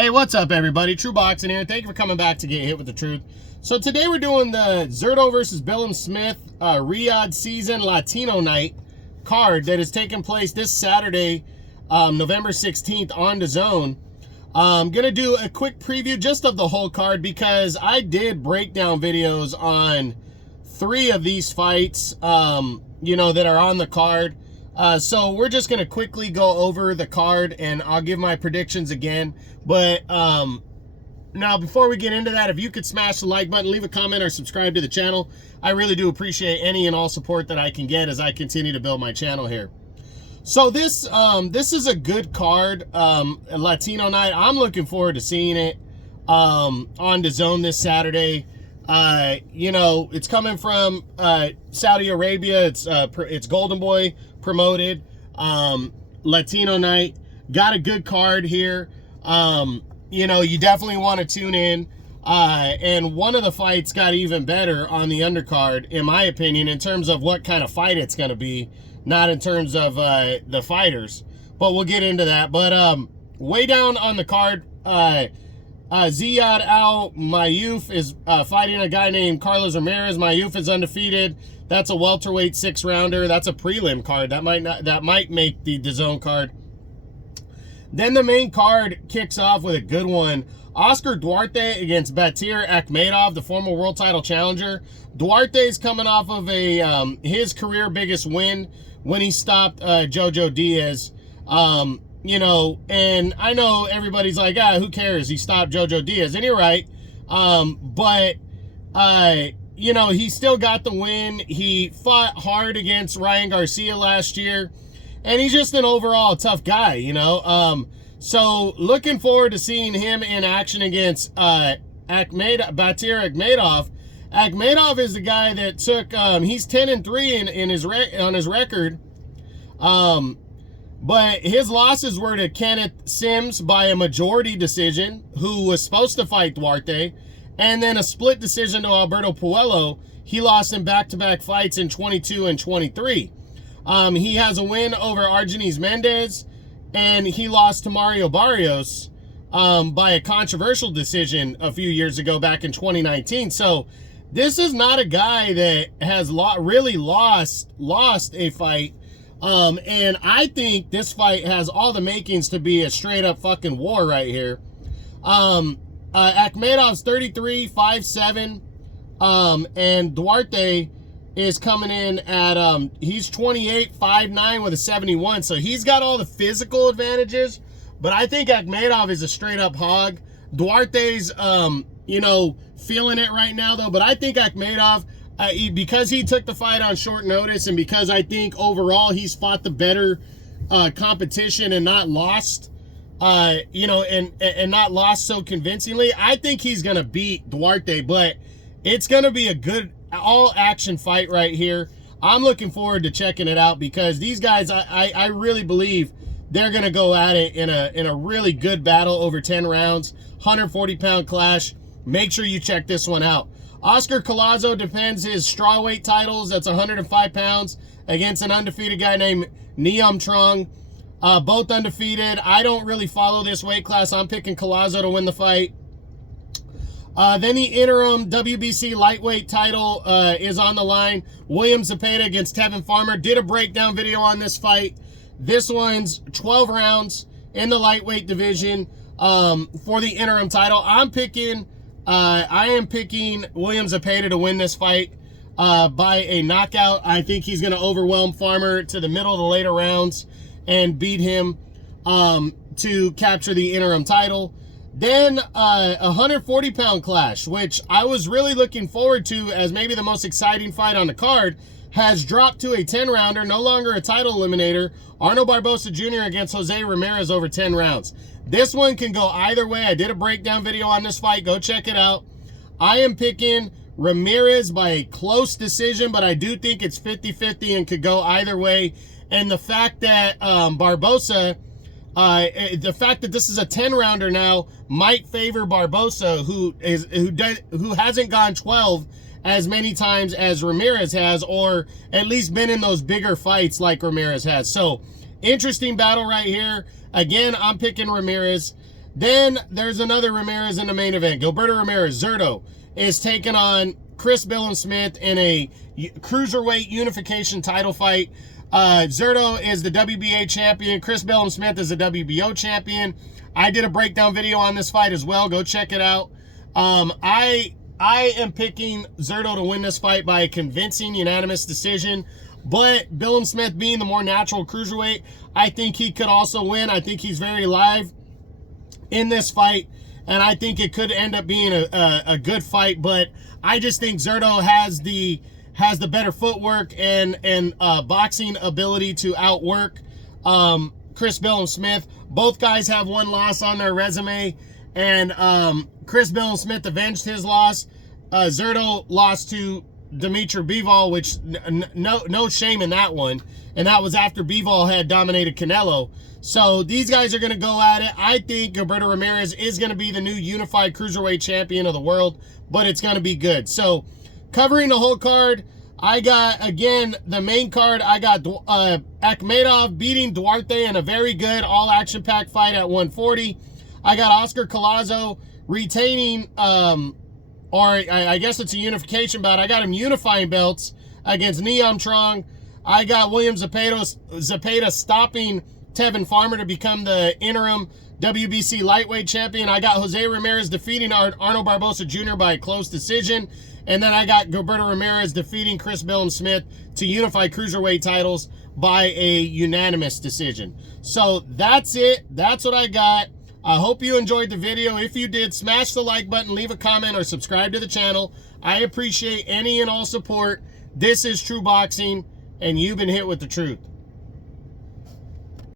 Hey, what's up, everybody? True Boxing here. Thank you for coming back to Get Hit with the Truth. So today we're doing the Zurdo versus Billiam-Smith Riyadh season Latino night card that is taking place this Saturday, November 16th on DAZN. I'm going to do a quick preview just of the whole card because I did breakdown videos on 3 of these fights, that are on the card. So we're just going to quickly go over the card and I'll give my predictions again. But now, before we get into that, if you could smash the like button, leave a comment, or subscribe to the channel, I really do appreciate any and all support that I can get as I continue to build my channel here. So this is a good card, Latino night. I'm looking forward to seeing it on DAZN this Saturday. It's coming from Saudi Arabia. It's Golden Boy promoted, Latino night. Got a good card here. You definitely want to tune in. And one of the fights got even better on the undercard, in my opinion, in terms of what kind of fight it's going to be, not in terms of the fighters. But we'll get into that. But way down on the card, Ziyad Al-Mayouf is fighting a guy named Carlos Ramirez. Mayouf is undefeated. That's a welterweight 6-rounder. That's a prelim card. That might make the DAZN card. Then the main card kicks off with a good one. Oscar Duarte against Batir Akhmedov, the former world title challenger. Duarte's coming off of his career biggest win when he stopped Jojo Diaz. And I know everybody's like, who cares? He stopped Jojo Diaz. And you're right. He still got the win. He fought hard against Ryan Garcia last year. And he's just an overall tough guy, So looking forward to seeing him in action against Batir Akhmedov. Akhmedov is the guy that took, he's 10-3 on his record. But his losses were to Kenneth Sims by a majority decision, who was supposed to fight Duarte, and then a split decision to Alberto Puello. He lost in back-to-back fights in 22 and 23. He has a win over Argenis Mendez, and he lost to Mario Barrios by a controversial decision a few years ago back in 2019. So this is not a guy that has really lost a fight. And I think this fight has all the makings to be a straight-up fucking war right here. Akhmedov's 33, 5'7", and Duarte is coming in at, he's 28, 5'9", with a 71. So he's got all the physical advantages, but I think Akhmedov is a straight-up hog. Duarte's, feeling it right now, though. But I think Akhmedov, because he took the fight on short notice, and because I think overall he's fought the better competition and not lost, and not lost so convincingly, I think he's going to beat Duarte. But it's going to be a good all-action fight right here. I'm looking forward to checking it out because these guys, I really believe they're going to go at it in a really good battle over 10 rounds, 140-pound clash. Make sure you check this one out. Oscar Collazo defends his strawweight titles. That's 105 pounds against an undefeated guy named Neom Trong. Both undefeated. I don't really follow this weight class. I'm picking Collazo to win the fight. Then the interim WBC lightweight title is on the line. William Zepeda against Tevin Farmer. Did a breakdown video on this fight. This one's 12 rounds in the lightweight division for the interim title. I am picking William Zepeda to win this fight by a knockout. I think he's going to overwhelm Farmer to the middle of the later rounds and beat him to capture the interim title. Then a 140-pound clash, which I was really looking forward to as maybe the most exciting fight on the card, has dropped to a 10-rounder, no longer a title eliminator. Arnold Barbosa Jr. against Jose Ramirez over 10 rounds. This one can go either way. I did a breakdown video on this fight. Go check it out. I am picking Ramirez by a close decision, but I do think it's 50-50 and could go either way. And the fact that Barbosa... the fact that this is a 10-rounder now might favor Barbosa, who hasn't gone 12 as many times as Ramirez has, or at least been in those bigger fights like Ramirez has. So, interesting battle right here. Again, I'm picking Ramirez. Then there's another Ramirez in the main event. Gilberto Ramirez, Zurdo, is taking on Chris Billiam-Smith in a cruiserweight unification title fight. Zurdo is the WBA champion. Chris Billiam-Smith is the WBO champion. I did a breakdown video on this fight as well. Go check it out. I am picking Zurdo to win this fight by a convincing unanimous decision. But Billiam-Smith being the more natural cruiserweight, I think he could also win. I think he's very live in this fight, and I think it could end up being a good fight. But I just think Zurdo has the better footwork and boxing ability to outwork Chris Billiam-Smith. Both guys have one loss on their resume, and Chris Billiam-Smith avenged his loss. Zurdo lost to Dimitri Bivol, which no shame in that one, and that was after Bivol had dominated Canelo. So these guys are going to go at it. I think Gilberto Ramirez is going to be the new unified cruiserweight champion of the world, but it's going to be good. So covering the whole card, I got, again, the main card, I got Akhmedov beating Duarte in a very good all-action-packed fight at 140. I got Oscar Collazo retaining, I guess it's a unification bout. I got him unifying belts against Neom Trong. I got William Zepeda stopping Tevin Farmer to become the interim WBC lightweight champion. I got Jose Ramirez defeating Arnold Barbosa Jr. by a close decision. And then I got Gilberto Ramirez defeating Chris Billiam-Smith to unify cruiserweight titles by a unanimous decision. So that's it. That's what I got. I hope you enjoyed the video. If you did, smash the like button, leave a comment, or subscribe to the channel. I appreciate any and all support. This is True Boxing, and you've been hit with the truth.